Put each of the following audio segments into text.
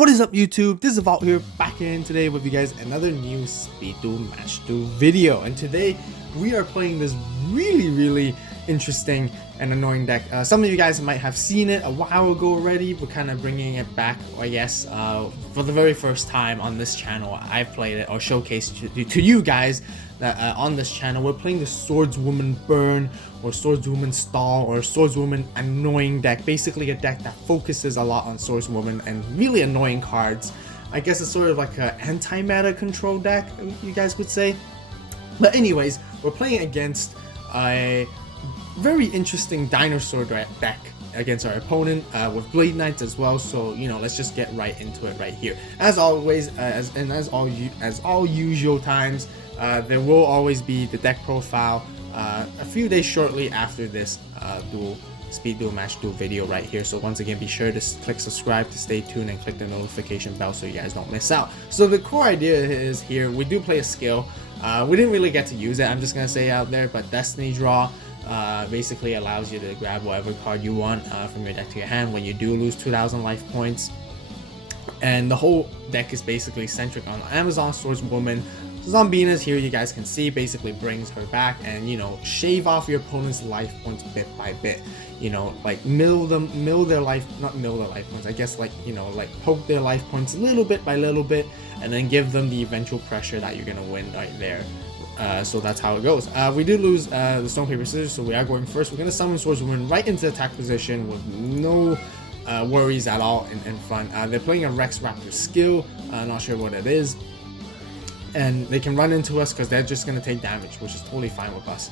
What is up, YouTube? This is AVAULT here, back in today with you guys another new Speed Duel Match Duel video. And today we are playing this really interesting and annoying deck. Some of you guys might have seen it a while ago already. We're kind of bringing it back, I guess, for the very first time on this channel. I've played it or showcased to you guys that on this channel. We're playing the Swordswoman Burn or Swordswoman Stall or Swordswoman Annoying deck. Basically a deck that focuses a lot on Swordswoman and really annoying cards. I guess it's sort of like an anti-meta control deck, you guys would say. But anyways, we're playing against a very interesting dinosaur deck against our opponent with Blade Knights as well. So you know, let's just get right into it right here. As always, as all usual times, there will always be the deck profile a few days shortly after this Speed Duel Match Duel video right here. So once again, be sure to click subscribe to stay tuned and click the notification bell so you guys don't miss out. So the core idea is here, we do play a skill. We didn't really get to use it, I'm just gonna say out there, but Destiny Draw basically allows you to grab whatever card you want from your deck to your hand when you do lose 2,000 life points. And the whole deck is basically centric on Amazon Swordswoman. Zombina's here, you guys can see, basically brings her back and, you know, shave off your opponent's life points bit by bit. You know, like mill their life points, I guess, like, you know, like poke their life points little bit by little bit and then give them the eventual pressure that you're gonna win right there. So that's how it goes. We did lose the Stone Paper Scissors, so we are going first. We're gonna summon Swordswoman right into attack position with no worries at all in front. They're playing a Rex Raptor skill, not sure what it is, and they can run into us because they're just gonna take damage, which is totally fine with us.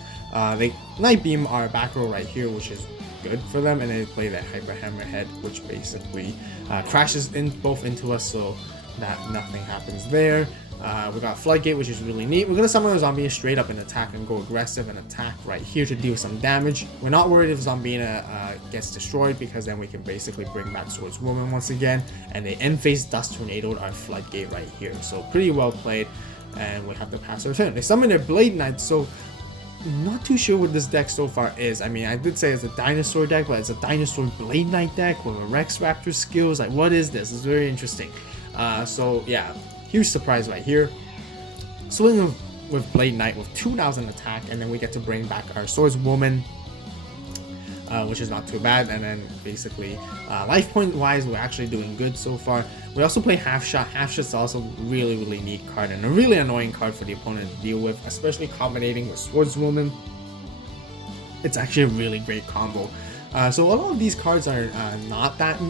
They Night Beam our back row right here, which is good for them, and they play that Hyper Hammerhead, which basically crashes both into us so that nothing happens there. We got Floodgate, which is really neat. We're gonna summon a Zombina straight up and attack and go aggressive and attack right here to deal some damage. We're not worried if Zombina gets destroyed because then we can basically bring back Swordswoman once again, and they end phase Dust Tornadoed our Floodgate right here. So pretty well played, and we have to pass our turn. They summon their Blade Knights, so not too sure what this deck so far is. I mean, I did say it's a dinosaur deck, but it's a dinosaur Blade Knight deck with a Rex Raptor skills. Like, what is this? It's very interesting. So yeah, huge surprise right here. Swing with Blade Knight with 2,000 attack, and then we get to bring back our Swordswoman, which is not too bad. And then basically life point wise, we're actually doing good so far. We also play Half Shot. Half Shot's also really neat card and a really annoying card for the opponent to deal with, especially combinating with Swordswoman. It's actually a really great combo. So a lot of these cards are not that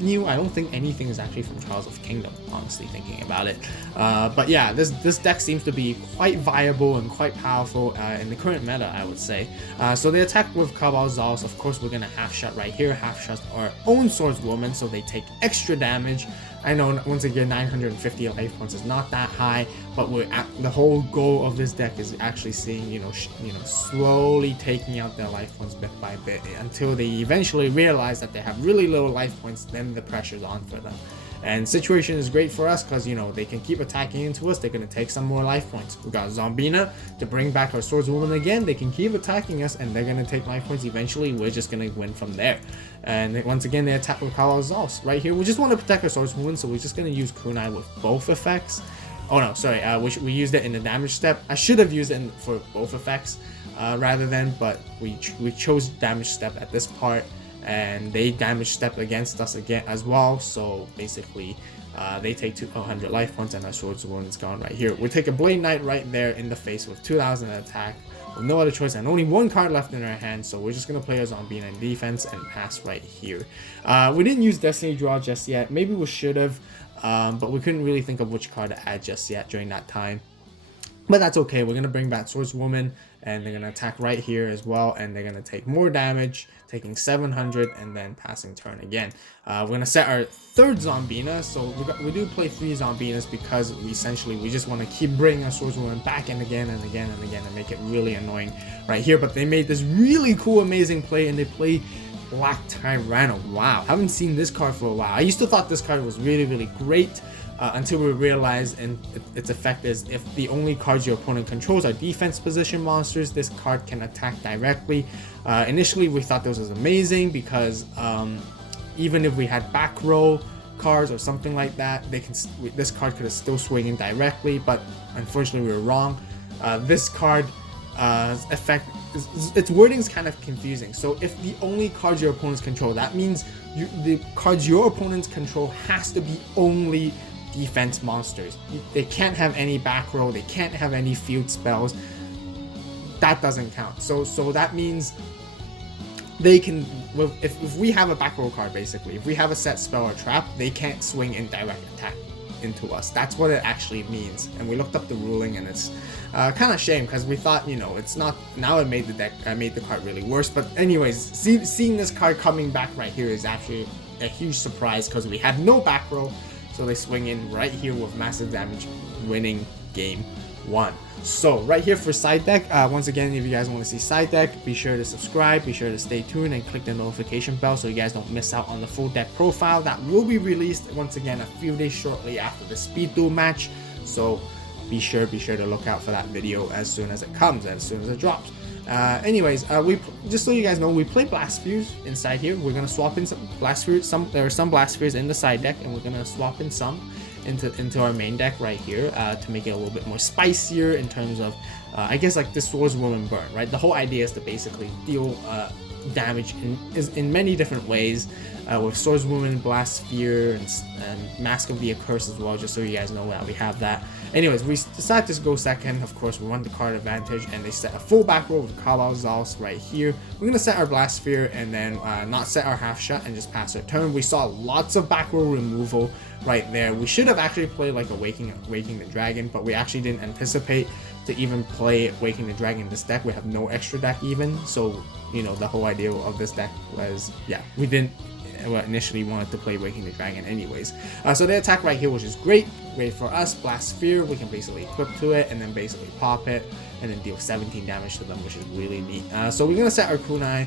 new. I don't think anything is actually from Trials of Kingdom, honestly, thinking about it. But yeah, this deck seems to be quite viable and quite powerful in the current meta, I would say. So they attack with Cabal Zals. Of course, we're gonna Half Shot right here. Half Shot our own Swordswoman, so they take extra damage. I know, once again, 950 life points is not that high, but the whole goal of this deck is actually seeing, you know, slowly taking out their life points bit by bit until they eventually realize that they have really low life points. Then the pressure's on for them. And situation is great for us because, you know, they can keep attacking into us. They're going to take some more life points. We got Zombina to bring back our Swordswoman again. They can keep attacking us and they're going to take life points. Eventually, we're just going to win from there. And once again, they attack with Cabal Zals right here. We just want to protect our Swordswoman, so we're just going to use Kunai with both effects. Oh no, sorry, we used it in the damage step. I should have used it for both effects rather than, but we chose damage step at this part. And they damage step against us again as well, so basically they take 200 life points and our Swordswoman is gone right here. We take a Blade Knight right there in the face with 2,000 attack with no other choice and only one card left in our hand, so we're just gonna play a Zombina in defense and pass right here. We didn't use Destiny Draw just yet. Maybe we should have, but we couldn't really think of which card to add just yet during that time. But that's okay. We're gonna bring back Swordswoman, and they're gonna attack right here as well, and they're gonna take more damage, taking 700, and then passing turn again. We're gonna set our third Zombina. So we do play 3 Zombinas because we just want to keep bringing our Swordswoman back and again and again and again and make it really annoying right here. But they made this really cool, amazing play, and they play Black Tyranno. Wow, haven't seen this card for a while. I used to thought this card was really great. Until we realize and its effect is if the only cards your opponent controls are defense position monsters, this card can attack directly. Initially we thought this was amazing because even if we had back row cards or something like that, they can. This card could have still swing in directly, but unfortunately we were wrong. This card effect, its wording is kind of confusing. So if the only cards your opponents control, that means the cards your opponents control has to be only defense monsters. They can't have any back row, they can't have any field spells. That doesn't count. So that means they can, if we have a back row card, basically, if we have a set spell or trap, they can't swing in direct attack into us. That's what it actually means. And we looked up the ruling, and it's kind of shame, because we thought, you know, it's not, now it made the deck, made the card really worse. But anyways, seeing this card coming back right here is actually a huge surprise, because we had no back row, so they swing in right here with massive damage, winning game 1. So right here for side deck, once again, if you guys want to see side deck, be sure to subscribe, be sure to stay tuned, and click the notification bell so you guys don't miss out on the full deck profile that will be released once again a few days shortly after the speed duel match. So be sure to look out for that video as soon as it comes, as soon as it drops. Anyways, we just so you guys know, we play Blast Spheres inside here. We're gonna swap in some Blast Spheres. There are some Blast Spheres in the side deck, and we're gonna swap in some into our main deck right here to make it a little bit more spicier in terms of I guess like the Swordswoman burn, right? The whole idea is to basically deal damage in many different ways with Swordswoman, Blast Sphere, and Mask of the Accursed as well, just so you guys know that we have that. Anyways, we decided to go second. Of course, we want the card advantage, and they set a full back row with Cabal Zals right here. We're gonna set our Blast Sphere and then not set our half shot and just pass our turn. We saw lots of back row removal right there. We should have actually played like a Waking the Dragon, but we actually didn't anticipate to even play Waking the Dragon in this deck. We have no extra deck even, so you know the whole idea of this deck was, yeah, we didn't initially wanted to play Waking the Dragon anyways. So they attack right here, which is great for us. Blast Sphere, we can basically equip to it and then basically pop it and then deal 17 damage to them, which is really neat. So we're gonna set our kunai,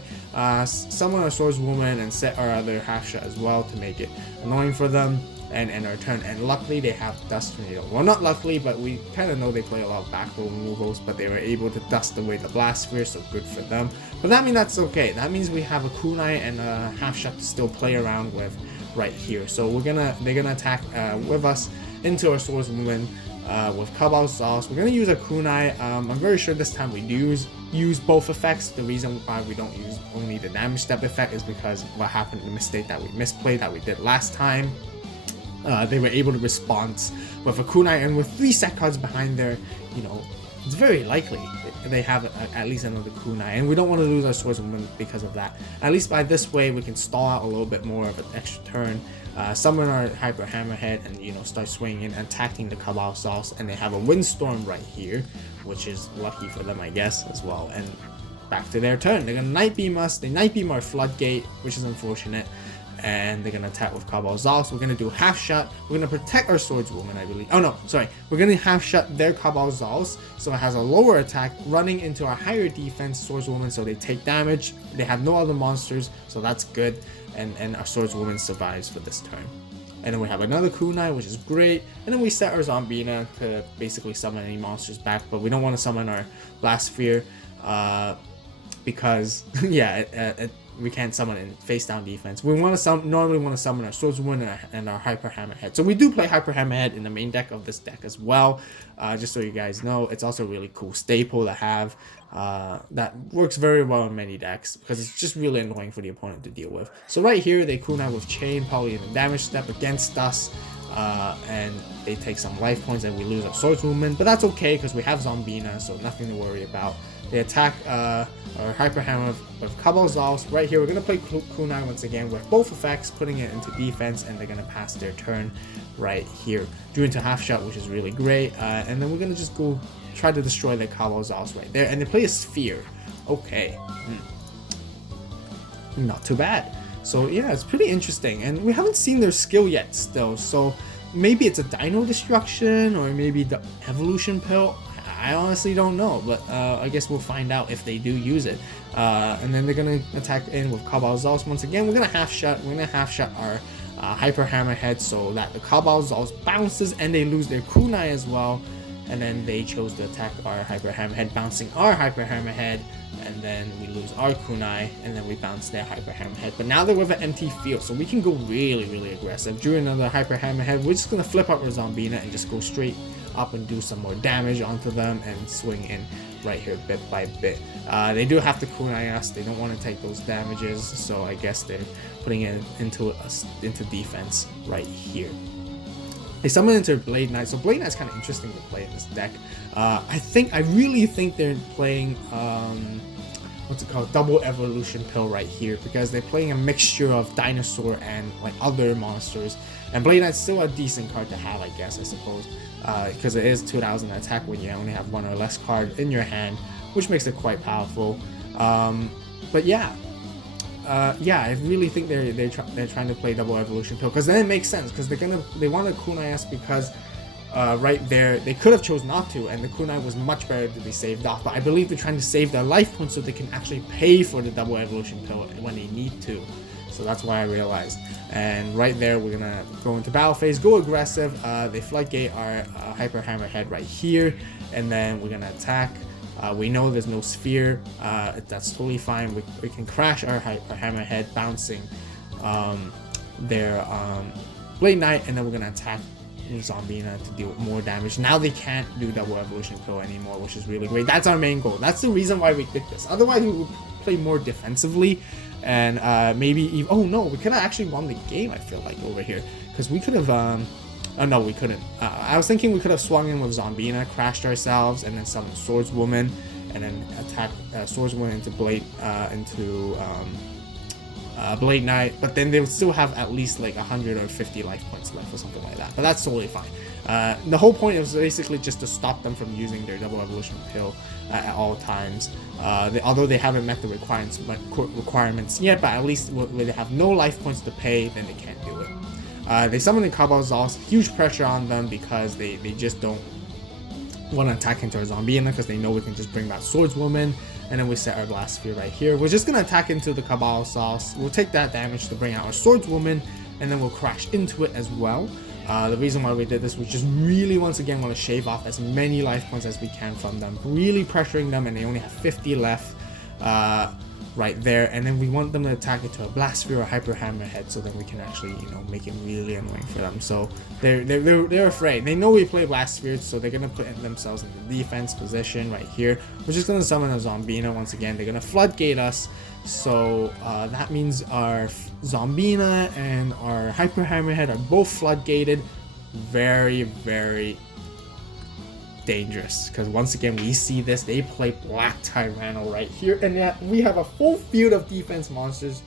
summon our Swordswoman, and set our other half shot as well to make it annoying for them and end our turn. And luckily they have Dust Tornado. Well, not luckily, but we kind of know they play a lot of back row removals, but they were able to dust away the Blast Sphere, so good for them. But that means that's okay. That means we have a kunai and a half shot to still play around with right here. So they're gonna attack with us into our Swordswoman with Cabal Zals. We're gonna use a kunai. I'm very sure this time we do use both effects. The reason why we don't use only the damage step effect is because what happened, the mistake that we misplayed that we did last time. They were able to respond with a kunai, and with 3 set cards behind there, you know, it's very likely they have at least another kunai, and we don't want to lose our Swordswoman because of that. At least by this way, we can stall out a little bit more of an extra turn, summon our Hyper Hammerhead, and you know, start swinging and attacking the Cabal Zals. And they have a Windstorm right here, which is lucky for them, I guess, as well. And back to their turn, they're gonna Night Beam us. They Night Beam our Floodgate, which is unfortunate. And they're gonna attack with Cabal Zals. We're gonna do half shot. We're gonna protect our Swordswoman, I believe. Oh no, sorry. We're gonna half shot their Cabal Zals, so it has a lower attack, running into our higher defense Swordswoman, so they take damage. They have no other monsters, so that's good. And our Swordswoman survives for this turn. And then we have another kunai, which is great. And then we set our Zombina to basically summon any monsters back, but we don't want to summon our Blast Sphere because yeah, we can't summon in face down defense. We want to normally want to summon our Swordswoman and our Hyper Hammerhead. So we do play Hyper Hammerhead in the main deck of this deck as well. Just so you guys know, it's also a really cool staple to have that works very well in many decks because it's just really annoying for the opponent to deal with. So right here they kunai with Chain, probably in the damage step against us. And they take some life points and we lose our Swordswoman, but that's okay because we have Zombina, so nothing to worry about. They attack our Hyper Hammer with Cabal Zals. Right here, we're going to play kunai once again with both effects, putting it into defense, and they're going to pass their turn right here. Due into half shot, which is really great. And then we're going to just go try to destroy the Cabal Zals right there. And they play a Sphere. Okay. Not too bad. So yeah, it's pretty interesting. And we haven't seen their skill yet still. So maybe it's a Dino Destruction or maybe the Evolution Pill. I honestly don't know, but I guess we'll find out if they do use it. And then they're gonna attack in with Cabal Zals once again. We're gonna half shot our Hyper Hammerhead so that the Cabal Zals bounces and they lose their kunai as well. and then they chose to attack our Hyper Hammerhead, bouncing our Hyper Hammerhead, and then we lose our Kunai, and then we bounce their Hyper Hammerhead. But now they're with an empty field, so we can go really aggressive. Drew another Hyper Hammerhead. We're just gonna flip up our Zombina and just go straight up and do some more damage onto them and swing in right here bit by bit. They do have to kunai us. They don't want to take those damages, so I guess they're putting it into defense right here. They summon into Blade Knight, so Blade Knight's kind of interesting to play in this deck. I really think they're playing what's it called, Double Evolution Pill right here, because they're playing a mixture of dinosaur and like other monsters, and Blade Knight's still a decent card to have, I guess, I suppose, because it is 2000 attack when you only have one or less card in your hand, which makes it quite powerful. But yeah, I really think they're trying to play Double Evolution Pill, because then it makes sense, because they want to kunai us, because right there they could have chose not to, and the kunai was much better to be saved off, but I believe they're trying to save their life points so they can actually pay for the Double Evolution Pill when they need to. So that's why I realized. And right there we're gonna go into battle phase, go aggressive. They floodgate our Hyper Hammerhead right here, and then we're gonna attack. We know there's no sphere, that's totally fine. We can crash our Hyper Hammerhead, bouncing their Blade Knight, and then we're gonna attack Zombina to deal more damage. Now they can't do Double Evolution Pill anymore, which is really great. That's our main goal. That's the reason why we did this. Otherwise we would play more defensively, and maybe even, oh no, we could have actually won the game, I feel like, over here, because we could have oh no, we couldn't. I was thinking we could have swung in with Zombina, crashed ourselves, and then summon Swordswoman, and then attack Swordswoman into Blade Blade Knight, but then they would still have at least like 100 or 50 life points left or something like that, but that's totally fine. The whole point is basically just to stop them from using their Double Evolution Pill at all times. Although they haven't met the requirements yet, but at least when they have no life points to pay, then they can't do it. They summon the Cabalzals, huge pressure on them, because they just don't want to attack into our Zombina, because they know we can just bring back Swordswoman. And then we set our Blast Sphere right here. We're just going to attack into the Cabal Sauce. We'll take that damage to bring out our Swordswoman, and then we'll crash into it as well. The reason why we did this was just really, once again, want to shave off as many life points as we can from them. Really pressuring them, and they only have 50 left right there. And then we want them to attack into a Blast Sphere or Hyper Hammerhead, so that we can actually, make it really annoying for them. So they're afraid. They know we play Blast Spheres, so they're gonna put themselves in the defense position right here. We're just gonna summon a Zombina once again. They're gonna floodgate us, so that means our Zombina and our Hyper Hammerhead are both floodgated. Very dangerous, because once again we see this, they play Black Tyranno right here, and yet we have a full field of defense monsters.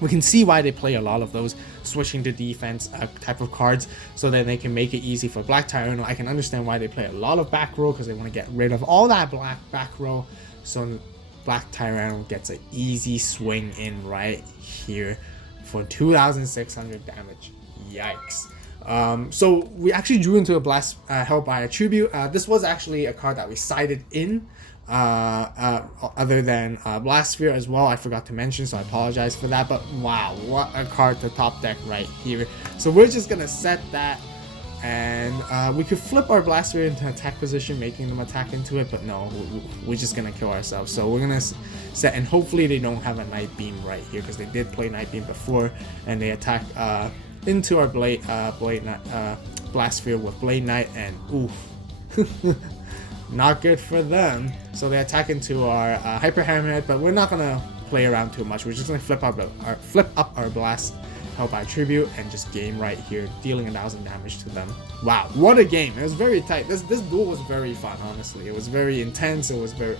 We can see why they play a lot of those switching to defense type of cards, so that they can make it easy for Black Tyranno. I can understand why they play a lot of back row, because they want to get rid of all that black back row, so Black Tyranno gets an easy swing in right here for 2,600 damage. Yikes. So we actually drew into a Blast Held by Attribute. This was actually a card that we sided in, other than Blast Sphere as well. I forgot to mention, so I apologize for that. But wow, what a card to top deck right here. So we're just gonna set that, and we could flip our Blast Sphere into attack position, making them attack into it, but no, we're just gonna kill ourselves. So we're gonna set, and hopefully they don't have a Night Beam right here, because they did play Night Beam before, and they attack into our Blast Sphere with Blade Knight, and oof, not good for them. So they attack into our Hyper Hammerhead, but we're not gonna play around too much. We're just gonna flip up our Blast Held by Tribute and just game right here, dealing 1,000 damage to them. Wow, what a game! It was very tight. This duel was very fun, honestly. It was very intense. It was very,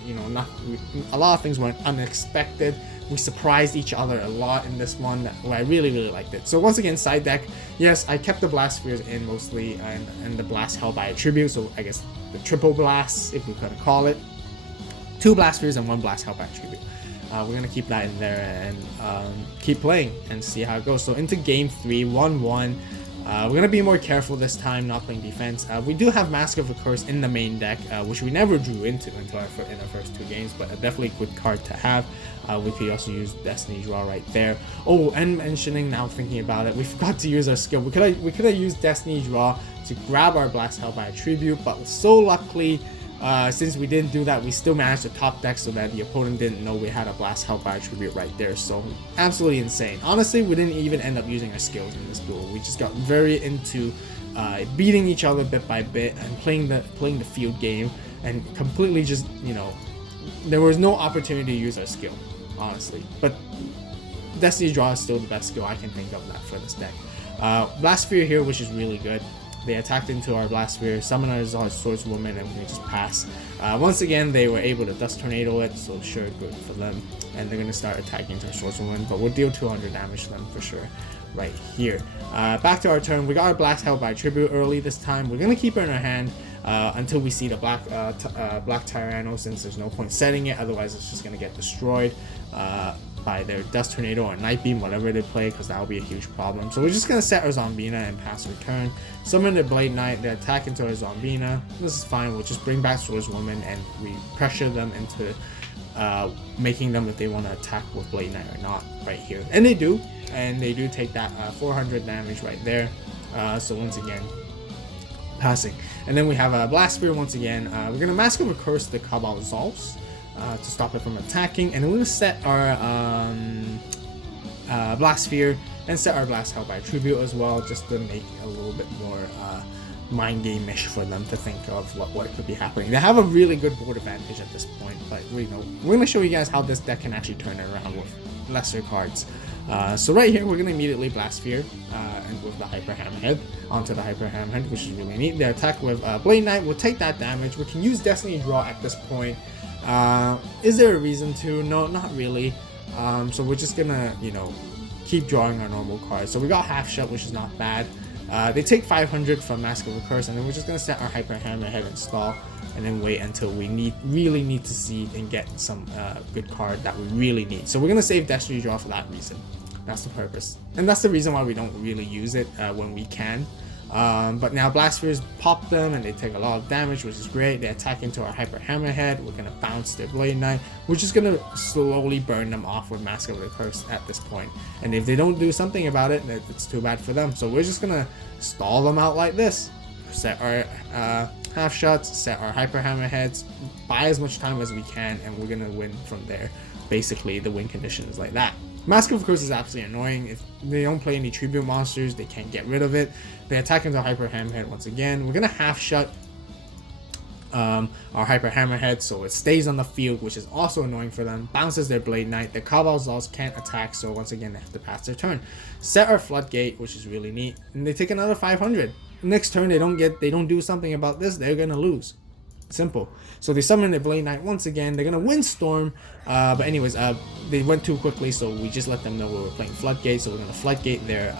a lot of things were unexpected. We surprised each other a lot in this one. I really liked it. So once again, side deck, yes, I kept the Blast Spheres in mostly, and the Blast Held by Attribute, so I guess the triple blasts, if we could call it. 2 Blast Spheres and 1 Blast Held by Attribute. We're going to keep that in there and keep playing and see how it goes. So into game 3, 1-1. We're gonna be more careful this time, not playing defense. We do have Mask of the Curse in the main deck, which we never drew into in our first 2 games, but a definitely good card to have. We could also use Destiny Draw right there. Oh, and mentioning now, thinking about it, we forgot to use our skill. We could have used Destiny Draw to grab our Blast Hellfire Tribute, but so luckily, since we didn't do that, we still managed to top deck so that the opponent didn't know we had a Blast Hellfire Tribute right there. So absolutely insane. Honestly, we didn't even end up using our skills in this duel. We just got very into beating each other bit by bit and playing the field game, and completely just, you know, there was no opportunity to use our skill, honestly. But Destiny Draw is still the best skill I can think of that for this deck. Blast Sphere here, which is really good. They attacked into our Blast Sphere, summoned our Swordswoman, and we just pass. Once again, they were able to Dust Tornado it, so sure, good for them. And they're going to start attacking into our Swordswoman, but we'll deal 200 damage to them for sure right here. Back to our turn. We got our Blast Hellfire Tribute early this time. We're going to keep her in our hand until we see the Black Tyranno, since there's no point setting it, otherwise it's just going to get destroyed by their Dust Tornado or Night Beam, whatever they play, because that will be a huge problem. So we're just going to set our Zombina and pass our turn. Summon the Blade Knight, they attack into our Zombina. This is fine, we'll just bring back Swordswoman and we pressure them into making them if they want to attack with Blade Knight or not right here. And they do take that 400 damage right there. So once again, passing. And then we have a Blast Spear once again. We're going to Mask of a Curse the Cabal Zolfs to stop it from attacking, and then we're going to set our Blast Sphere and set our Blast Hellfire Tribute as well, just to make a little bit more mind game-ish for them to think of what could be happening. They have a really good board advantage at this point, but we're going to show you guys how this deck can actually turn it around with lesser cards. So right here, we're going to immediately Blast Sphere and with the Hyper Hammerhead onto the Hyper Hammerhead, which is really neat. They attack with Blade Knight. We'll take that damage. We can use Destiny Draw at this point. Is there a reason to? No, not really. So we're just gonna, you know, keep drawing our normal cards. So we got Half Shot, which is not bad. They take 500 from Mask of a Curse, and then we're just gonna set our Hyper Hammerhead and stall, and then wait until we really need to see and get some good card that we really need. So we're gonna save Destiny Draw for that reason. That's the purpose, and that's the reason why we don't really use it when we can. But now Blast Spheres pop them and they take a lot of damage, which is great. They attack into our Hyper Hammerhead. We're going to bounce their Blade Knight. We're just going to slowly burn them off with Mask of the Curse at this point. And if they don't do something about it, it's too bad for them. So we're just going to stall them out like this. Set our Half Shots, set our Hyper Hammerheads, buy as much time as we can, and we're going to win from there. Basically, the win condition is like that. Mask of Curse is absolutely annoying. If they don't play any tribute monsters, they can't get rid of it. They attack into Hyper Hammerhead once again. We're going to Half Shut our Hyper Hammerhead so it stays on the field, which is also annoying for them. Bounces their Blade Knight. Their Cabal Zolfs can't attack, so once again they have to pass their turn. Set our Floodgate, which is really neat, and they take another 500. Next turn they don't do something about this, they're going to lose. Simple. So they summon the Blade Knight once again. They're gonna Windstorm, but anyways, they went too quickly, so we just let them know we were playing Floodgate. So we're gonna Floodgate their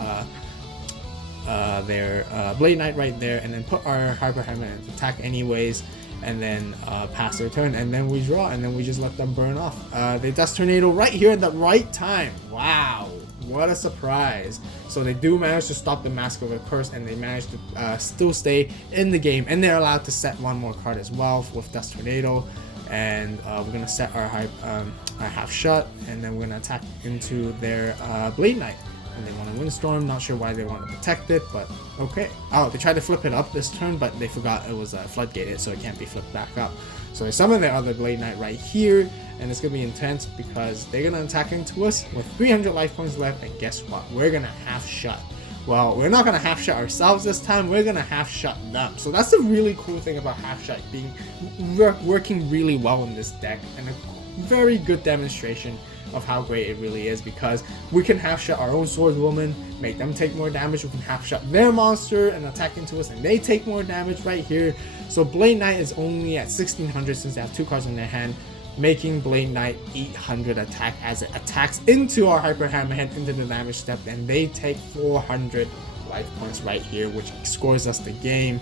Blade Knight right there, and then put our Hyper Hammer and attack anyways, and then pass their turn, and then we draw, and then we just let them burn off. They Dust Tornado right here at the right time. Wow, what a surprise. So they do manage to stop the Mask of a Curse, and they manage to still stay in the game, and they're allowed to set one more card as well with Dust Tornado. And we're gonna set our Half Shut, and then we're gonna attack into their Blade Knight, and they want to Windstorm. Not sure why they want to protect it, but okay. Oh, they tried to flip it up this turn, but they forgot it was floodgated, so it can't be flipped back up. So they summon their other Blade Knight right here, and it's gonna be intense because they're gonna attack into us with 300 life points left, and guess what? We're gonna Half Shut. Well, we're not gonna Half Shut ourselves this time. We're gonna Half Shut them. So that's the really cool thing about Half Shut being working really well in this deck, and a very good demonstration of how great it really is, because we can Half Shut our own Swordswoman, make them take more damage. We can Half Shut their monster and attack into us, and they take more damage right here. So Blade Knight is only at 1600 since they have 2 cards in their hand, making Blade Knight 800 attack as it attacks into our Hyper Hammerhead into the damage step, and they take 400 life points right here, which scores us the game,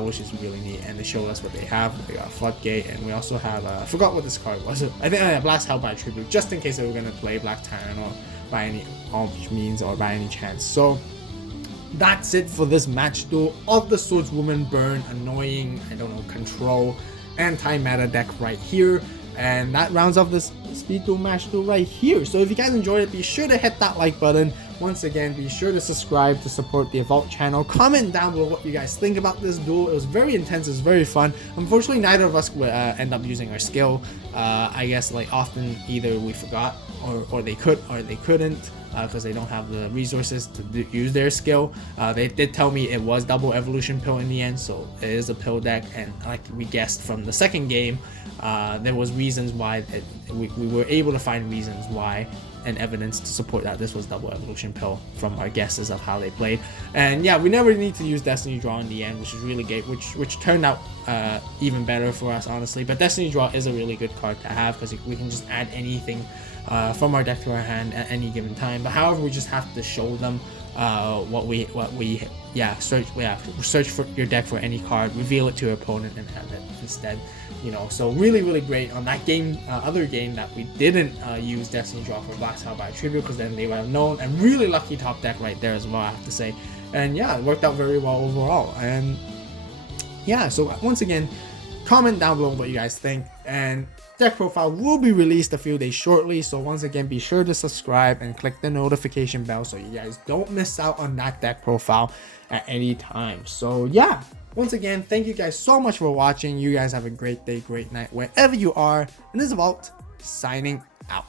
which is really neat. And they show us what they have. They got Floodgate, and we also have I forgot what this card was. I think Blast Hellfire Tribute, just in case they were going to play Black Tyranno by any means or by any chance. So that's it for this match duel of the Swordswoman Burn, annoying, I don't know, control, anti-meta deck right here. And that rounds off this speed duel match duel right here. So if you guys enjoyed it, be sure to hit that like button. Once again, be sure to subscribe to support the AVAULT channel. Comment down below what you guys think about this duel. It was very intense, it was very fun. Unfortunately, neither of us would end up using our skill. I guess like often either we forgot or they could or they couldn't, because they don't have the resources to use their skill. They did tell me it was double evolution pill in the end, so it is a pill deck, and like we guessed from the second game, there was reasons why we were able to find reasons why and evidence to support that this was double evolution pill from our guesses of how they played. And yeah, we never need to use Destiny Draw in the end, which is really great, which turned out even better for us, honestly. But Destiny Draw is a really good card to have because we can just add anything from our deck to our hand at any given time. But however, we just have to show them search for your deck for any card, reveal it to your opponent, and have it instead. You know, so really great on that game, other game that we didn't use Destiny Draw for, Black Tower by Tribute, because then they would have known. And really lucky top deck right there as well, I have to say. And yeah, it worked out very well overall. And yeah, so once again, comment down below what you guys think, and deck profile will be released a few days shortly. So once again, be sure to subscribe and click the notification bell so you guys don't miss out on that deck profile at any time. So yeah, once again, thank you guys so much for watching. You guys have a great day, great night, wherever you are. And this is AVAULT signing out.